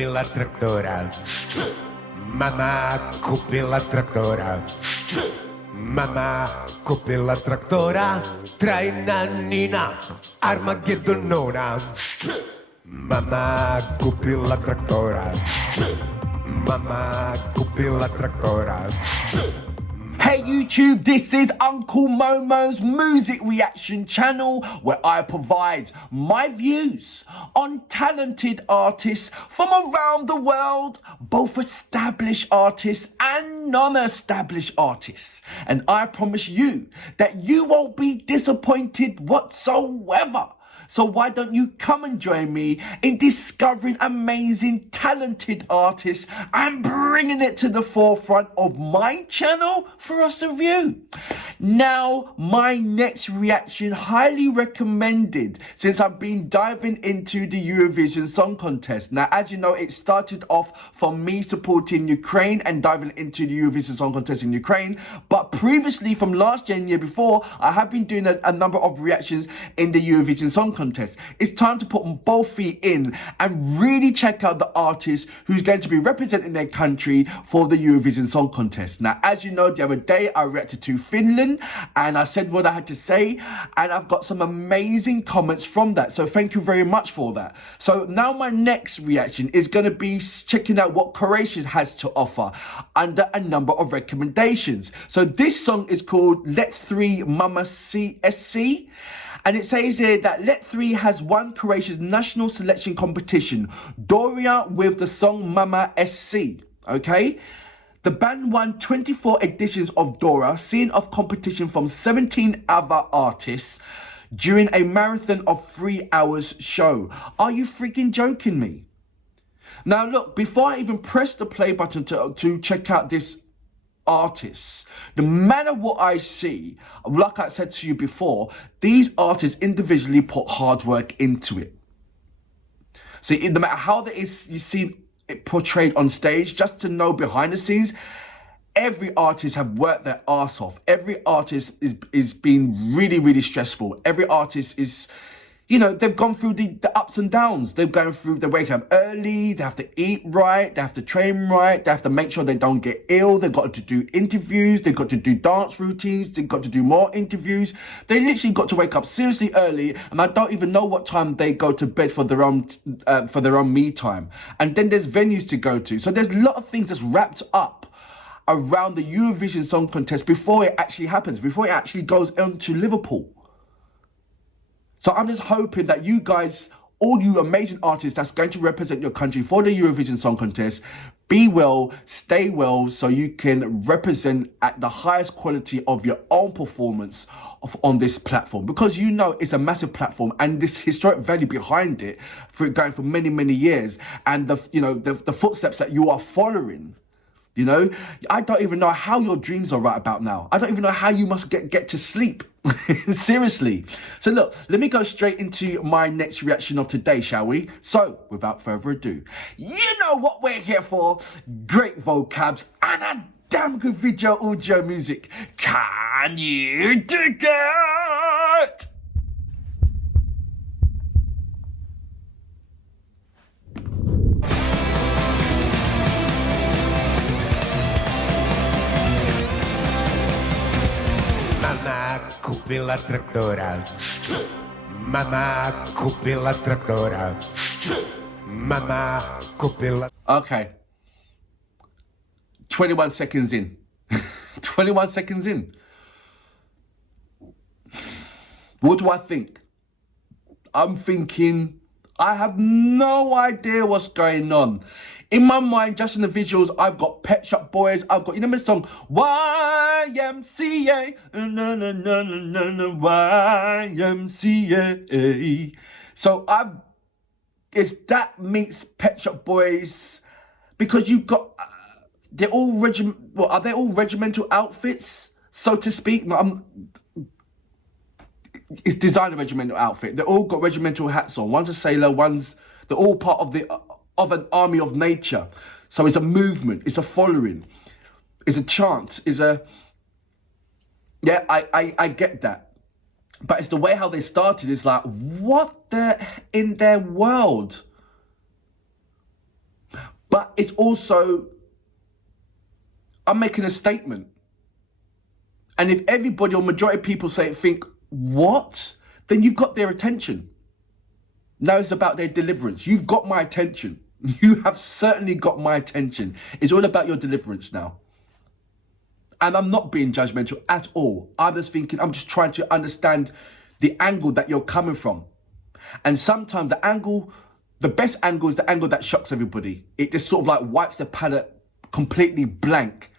kupila traktora. Mama kupila traktora. Mama kupila traktora. Trajna Nina Armagedonona. Mama kupila traktora. Mama kupila traktora. Hey YouTube, this is Uncle Momo's music reaction channel where I provide my views on talented artists from around the world, both established artists and non-established artists. And I promise you that you won't be disappointed whatsoever. So why don't you come and join me in discovering amazing, talented artists and bringing it to the forefront of my channel for us to view. Now, my next reaction, highly recommended since I've been diving into the Eurovision Song Contest. Now, as you know, it started off from me supporting Ukraine and diving into the Eurovision Song Contest in Ukraine. But previously, from last year and year before, I have been doing a number of reactions in the Eurovision Song Contest. It's time to put both feet in and really check out the artist who's going to be representing their country for the Eurovision Song Contest. Now, as you know, the other day I reacted to Finland and I said what I had to say, and I've got some amazing comments from that. So thank you very much for that. So now my next reaction is going to be checking out what Croatia has to offer under a number of recommendations. So this song is called Let 3 Mama SC. And it says here that Let 3 has won Croatia's national selection competition, Dora, with the song Mama SC, okay? The band won 24 editions of Dora, seeing off competition from 17 other artists during a marathon of 3 hours show. Are you freaking joking me? Now look, before I even press the play button to check out this artists, no matter what I see, like I said to you before, these artists individually put hard work into it. So no matter how that is, you see it portrayed on stage, just to know behind the scenes, every artist have worked their arse off. Every artist is being really, really stressful. Every artist is, you know, they've gone through the ups and downs. They're waking up early, they have to eat right, they have to train right, they have to make sure they don't get ill, they've got to do interviews, they've got to do dance routines, they've got to do more interviews. They literally got to wake up seriously early, and I don't even know what time they go to bed for their own me time. And then there's venues to go to. So there's a lot of things that's wrapped up around the Eurovision Song Contest before it actually happens, before it actually goes on to Liverpool. So I'm just hoping that you guys, all you amazing artists that's going to represent your country for the Eurovision Song Contest, be well, stay well, so you can represent at the highest quality of your own performance on this platform. Because you know it's a massive platform and this historic value behind it, for it going for many, many years, and the footsteps that you are following. You know, I don't even know how your dreams are right about now. I don't even know how you must get to sleep. Seriously. So look, let me go straight into my next reaction of today, shall we? So, without further ado, you know what we're here for. Great vocabs and a damn good video audio music. Can you dig it? Mama kupila traktora. Mama kupila traktora. Mama kupila. Okay. 21 seconds in. 21 seconds in. What do I think? I'm thinking, I have no idea what's going on. In my mind, just in the visuals, I've got Pet Shop Boys. I've got, you know the song, YMCA, YMCA. So it's that meets Pet Shop Boys, because you've got, they're all are they all regimental outfits, so to speak? It's designer regimental outfit. They all got regimental hats on. One's a sailor, they're all part of an army of nature. So it's a movement, it's a following, it's a chant, yeah, I get that. But it's the way how they started, is like, what in their world? But it's also, I'm making a statement. And if everybody or majority of people think, what? Then you've got their attention. Now it's about their deliverance. You've got my attention. You have certainly got my attention. It's all about your deliverance now. And I'm not being judgmental at all. I'm just thinking, I'm just trying to understand the angle that you're coming from. And sometimes the best angle is the angle that shocks everybody. It just sort of like wipes the palette completely blank.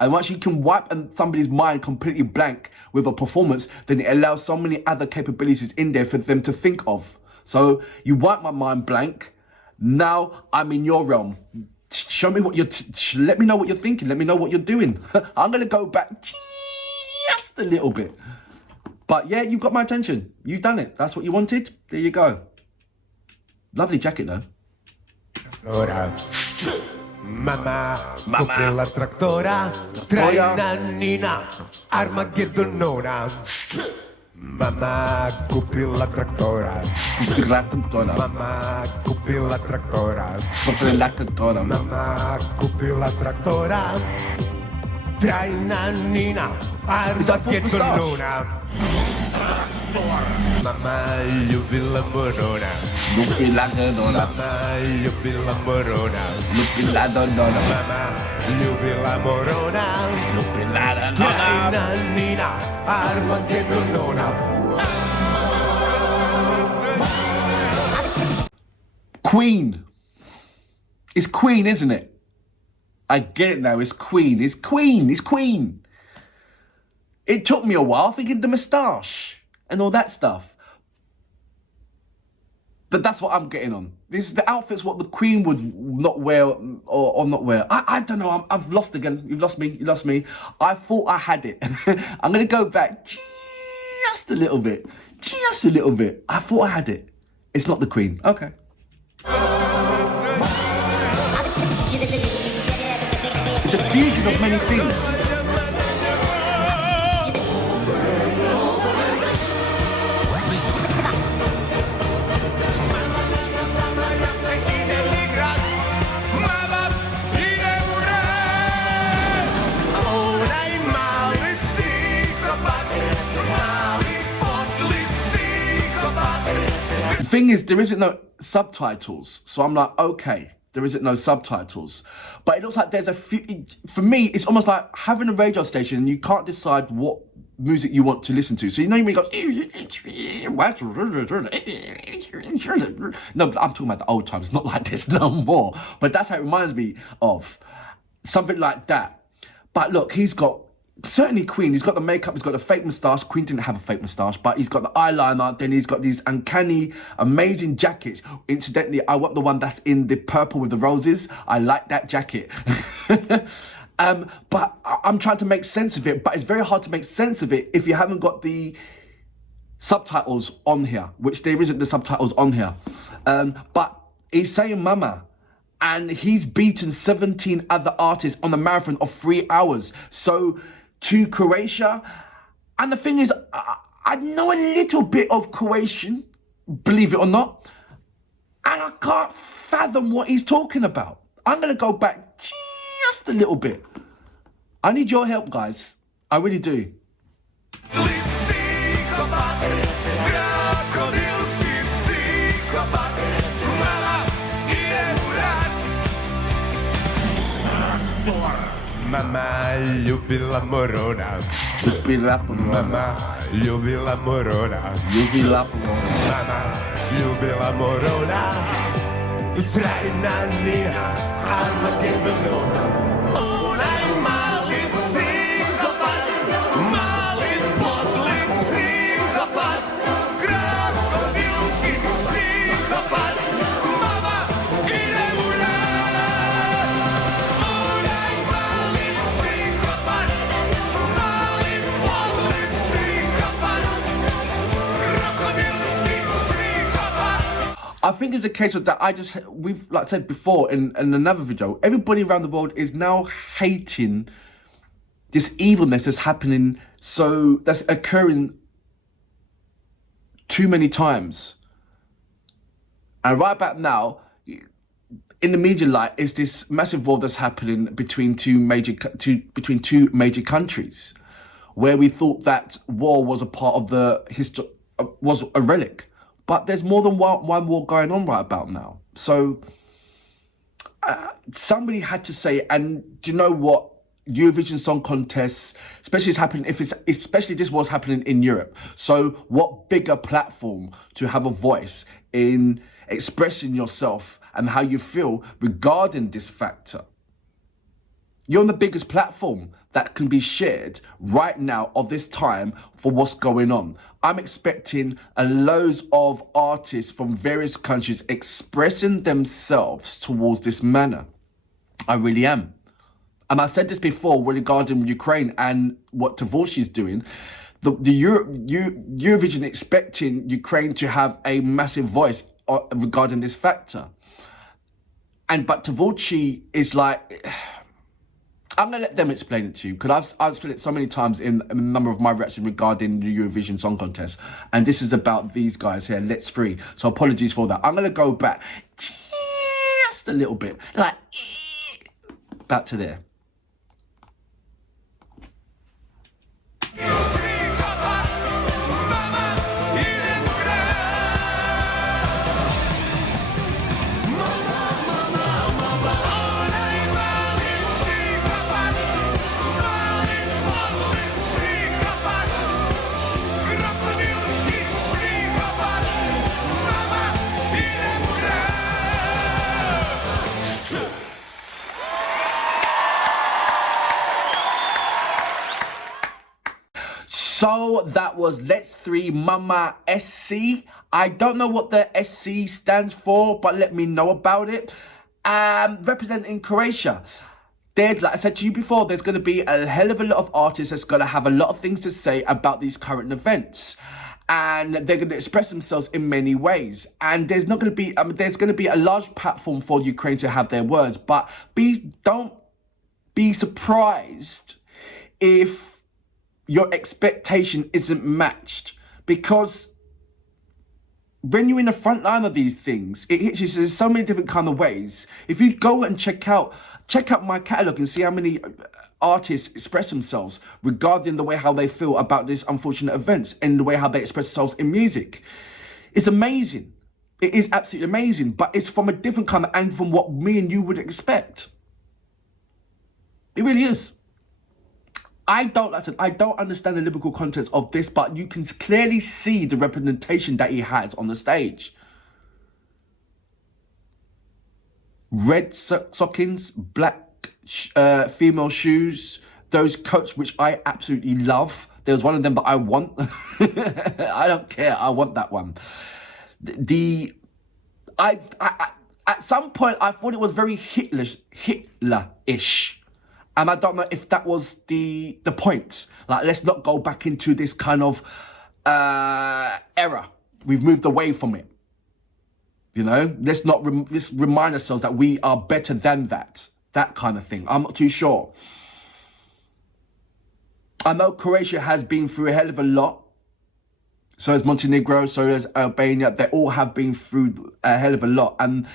And once you can wipe somebody's mind completely blank with a performance, then it allows so many other capabilities in there for them to think of. So you wipe my mind blank. Now I'm in your realm. Show me what let me know what you're thinking. Let me know what you're doing. I'm going to go back just a little bit. But yeah, you've got my attention. You've done it. That's what you wanted. There you go. Lovely jacket though. Ora. Mamma, copia la trattora, tra i nannina, Armageddonona. Mamma, copia la trattora. Mamma, copia la trattora. Mamma, copia la trattora, tra i nannina, Armageddonona. Mamma, lubi la morona. Lubi la donna. Mamma, lubi la morona. Lubi la donna. Mamma, lubi la morona. Lubi la donna. Nannina, Armageddonona. Queen. It's Queen, isn't it? I get it now. It's Queen. It's Queen. It's Queen. It took me a while thinking the moustache and all that stuff. But that's what I'm getting on. The outfit's what the Queen would not wear or not wear. I don't know. I've lost again. You've lost me. You lost me. I thought I had it. I'm going to go back just a little bit. Just a little bit. I thought I had it. It's not the Queen. Okay. It's a fusion of many things. The thing is, there isn't no subtitles. So I'm like, okay, there isn't no subtitles. But it looks like there's a few, for me, it's almost like having a radio station and you can't decide what music you want to listen to. So you know when you go, no, but I'm talking about the old times, not like this no more. But that's how it reminds me of something like that. But look, he's got, certainly Queen, he's got the makeup, he's got the fake moustache. Queen didn't have a fake moustache, but he's got the eyeliner, then he's got these uncanny, amazing jackets. Incidentally, I want the one that's in the purple with the roses. I like that jacket. But I'm trying to make sense of it, but it's very hard to make sense of it if you haven't got the subtitles on here, which there isn't the subtitles on here. But he's saying mama. And he's beaten 17 other artists on a marathon of 3 hours. So to Croatia. And the thing is, I know a little bit of Croatian, believe it or not. And I can't fathom what he's talking about. I'm going to go back just a little bit. I need your help, guys. I really do. Mama, ljubila morona. Mama, ljubila morona. Mama, ljubila morona. Trajna nina, Armageddonona. Onaj mali psihopat, mali podli psihopat, krokodilski psihopat. Mama, idem u rad. Onaj mali psihopat, mali podli psihopat, krokodilski psihopat. I think it's a case of that we've like said before in another video, everybody around the world is now hating this evilness that's happening, so that's occurring too many times. And right about now, in the media light is this massive war that's happening between two major countries, where we thought that war was a part of the history, was a relic, but there's more than one war going on right about now. So somebody had to say, and do you know what? Eurovision Song Contest, especially this was happening in Europe. So what bigger platform to have a voice in expressing yourself and how you feel regarding this factor? You're on the biggest platform that can be shared right now of this time for what's going on. I'm expecting loads of artists from various countries expressing themselves towards this manner. I really am. And I said this before regarding Ukraine and what Tavochi's doing. The Eurovision expecting Ukraine to have a massive voice regarding this factor. But Tavochi is like, I'm going to let them explain it to you, because I've explained it so many times in a number of my reactions regarding the Eurovision Song Contest. And this is about these guys here, Let's Free. So apologies for that. I'm going to go back just a little bit, like back to there. So that was Let's Three Mama SC. I don't know what the SC stands for, but let me know about it. Representing Croatia. Like I said to you before, there's going to be a hell of a lot of artists that's going to have a lot of things to say about these current events. And they're going to express themselves in many ways. And there's not going to be, there's going to be a large platform for Ukraine to have their words. But don't be surprised if your expectation isn't matched, because when you're in the front line of these things, it hits you in so many different kind of ways. If you go and check out my catalogue and see how many artists express themselves regarding the way how they feel about this unfortunate events and the way how they express themselves in music, it's amazing. It is absolutely amazing, but it's from a different kind of angle from what me and you would expect. It really is. I don't understand the lyrical context of this, but you can clearly see the representation that he has on the stage. Red stockings, black female shoes, those coats which I absolutely love. There's one of them that I want. I don't care. I want that one. At some point I thought it was very Hitler-ish. And I don't know if that was the point. Like, let's not go back into this kind of era. We've moved away from it. You know, let's remind ourselves that we are better than that. That kind of thing. I'm not too sure. I know Croatia has been through a hell of a lot. So has Montenegro, so has Albania. They all have been through a hell of a lot. And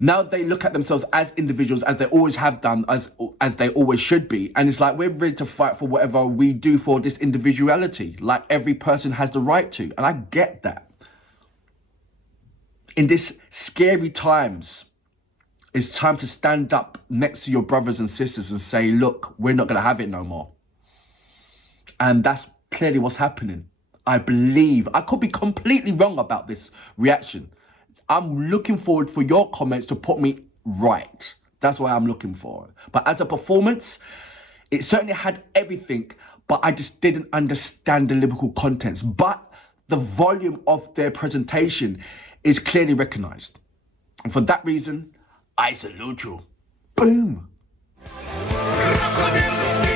now they look at themselves as individuals, as they always have done, as they always should be. And it's like, we're ready to fight for whatever we do for this individuality. Like, every person has the right to. And I get that. In this scary times, it's time to stand up next to your brothers and sisters and say, look, we're not going to have it no more. And that's clearly what's happening. I believe, I could be completely wrong about this reaction. I'm looking forward for your comments to put me right. That's what I'm looking for. But as a performance, it certainly had everything, but I just didn't understand the lyrical contents. But the volume of their presentation is clearly recognized. And for that reason, I salute you. Boom. Crocodile